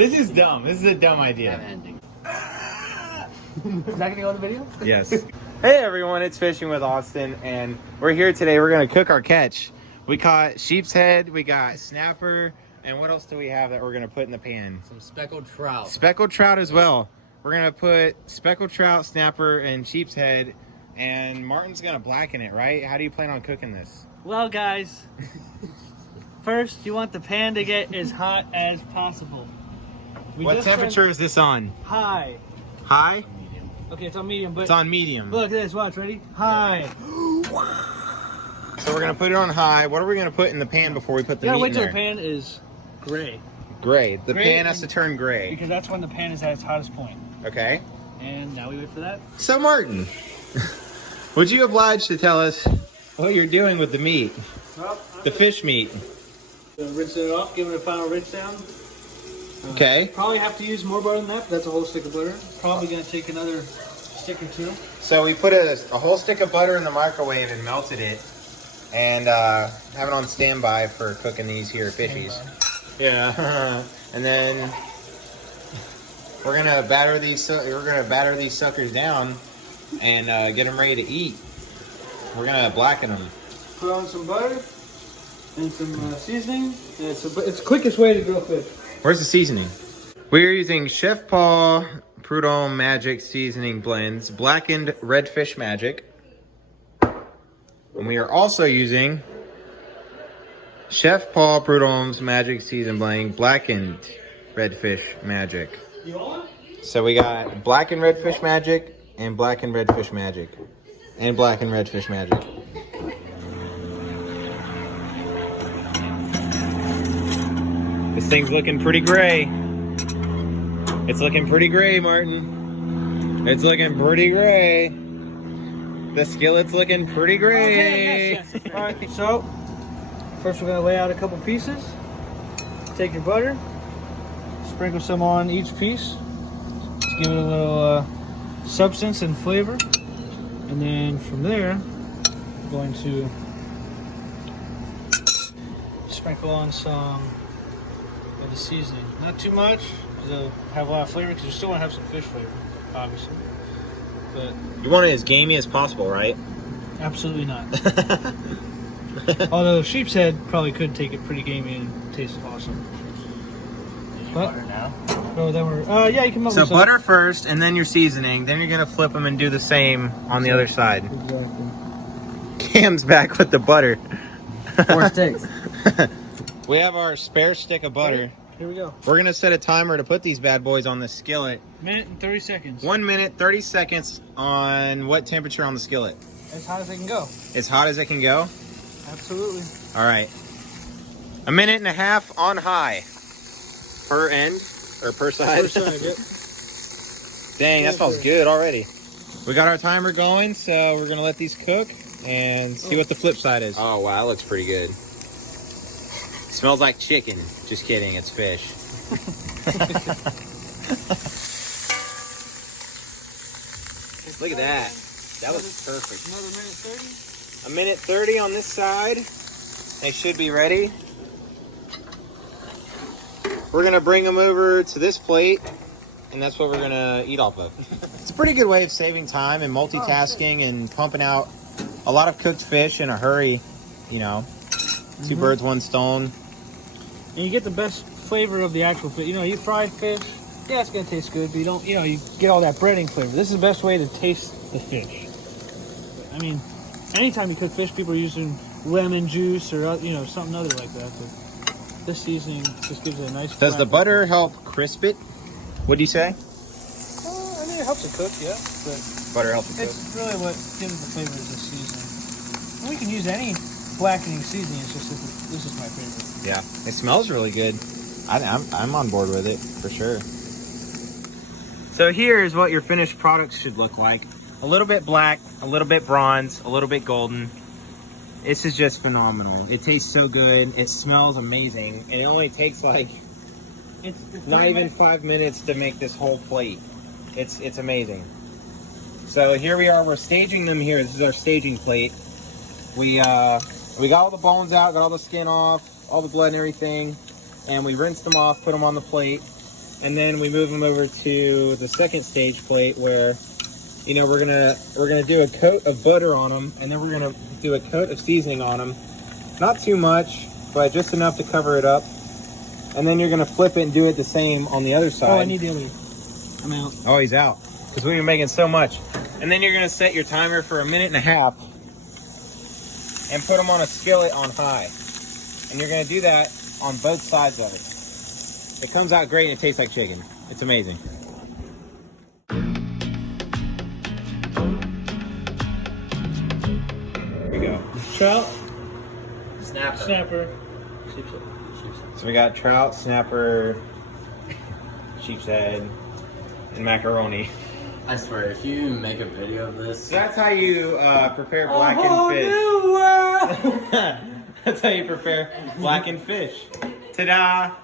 This is dumb. This is a dumb idea. Ending. Is that gonna go in the video? Yes. Hey everyone, it's Fishing with Austin, and we're here today. We're gonna cook our catch. We caught sheep's head, we got snapper, and what else do we have that we're gonna put in the pan? Some speckled trout. Speckled trout as well. We're gonna put speckled trout, snapper, and sheep's head, and Martin's gonna blacken it, right? How do you plan on cooking this? Well, guys, first you want the pan to get as hot as possible. What temperature is this on? High. High? Okay, it's on medium, but it's on medium. Look at this, watch, ready? High. So we're gonna put it on high. What are we gonna put in the pan before we put the meat in wait till there? the pan is gray. Gray. The Gray pan has to turn gray. Because that's when the pan is at its hottest point. Okay. And now we wait for that. So Martin, would you oblige to tell us what you're doing with the meat? Well, the fish meat. Rinse it off, give it a final rinse down. Okay. Probably have to use more butter than that, but that's a whole stick of butter. Probably gonna take another stick or two. So we put a whole stick of butter in the microwave and melted it, and have it on standby for cooking these here fishies. Yeah. And then we're gonna batter these. We're gonna batter these suckers down and get them ready to eat. We're gonna blacken them. Put on some butter and some seasoning. And it's the quickest way to grill fish. Where's the seasoning? We're using Chef Paul Prudhomme Magic Seasoning Blends, Blackened Redfish Magic. And we are also using Chef Paul Prudhomme's Magic Season Blend, Blackened Redfish Magic. You want? So we got Blackened Redfish Magic and Blackened Redfish Magic. And Blackened Redfish Magic. This thing's looking pretty gray. It's looking pretty gray, Martin. It's looking pretty gray. The skillet's looking pretty gray. Okay, yes. All right, so first we're gonna lay out a couple pieces. Take your butter, sprinkle some on each piece. Just give it a little substance and flavor. And then from there, I'm going to sprinkle on some of the seasoning. Not too much, because it'll have a lot of flavor, because you still want to have some fish flavor, obviously. But you want it as gamey as possible, right? absolutely not. Although sheep's head probably could take it pretty gamey and taste awesome. Butter now. Oh, then we're yeah, you can melt So some. butter first, and then your seasoning. Then you're gonna flip them and do the same on the other side. Exactly. Cam's back with the butter. 4 sticks. We have our spare stick of butter. Here we go. We're gonna set a timer to put these bad boys on the skillet. Minute and 30 seconds. 1 minute, 30 seconds on what temperature on the skillet? As hot as they can go. As hot as it can go? Absolutely. All right. 1.5 minutes on high. Per end? Or per side? Per side, yep. Dang, that smells good already. We got our timer going, so we're gonna let these cook and see what the flip side is. Oh wow, that looks pretty good. Smells like chicken. Just kidding, it's fish. Look at that. That looks perfect. Another minute 30. 1 minute 30 on this side. They should be ready. We're gonna bring them over to this plate, and that's what we're gonna eat off of. It's a pretty good way of saving time and multitasking and pumping out a lot of cooked fish in a hurry. You know, two birds, one stone. And you get the best flavor of the actual fish. You know, you fry fish, yeah, it's gonna taste good, but you don't, you know, you get all that breading flavor. This is the best way to taste the fish. I mean, anytime you cook fish, people are using lemon juice or, you know, something other like that. But this seasoning just gives it a nice. Does the butter help crisp it? What do you say? I mean, it helps it cook, yeah. But Butter helps it cook. it's really what gives the flavor is the seasoning. And we can use any blackening seasoning. It's just that this is my favorite. Yeah, it smells really good. I'm on board with it for sure. So here's what your finished product should look like. A little bit black, a little bit bronze, a little bit golden. This is just phenomenal. It tastes so good. It smells amazing. And it only takes like It's not even 5 minutes to make this whole plate. It's amazing. So here we are. We're staging them here. This is our staging plate. We got all the bones out, got all the skin off, all the blood and everything, and we rinsed them off, put them on the plate, and then we move them over to the second stage plate where, you know, we're gonna do a coat of butter on them, and then we're gonna do a coat of seasoning on them. Not too much, but just enough to cover it up. And then you're gonna flip it and do it the same on the other side. Oh, I need the other. I'm out. Oh, he's out because we've been making so much. And then you're gonna set your timer for 1.5 minutes and put them on a skillet on high. And you're gonna do that on both sides of it. It comes out great and it tastes like chicken. It's amazing. Here we go. Trout, Snapper. snapper. So we got trout, snapper, sheep's head, and macaroni. I swear, if you make a video of this, So that's how you prepare blackened fish. New world. That's how you prepare blackened fish. Ta-da!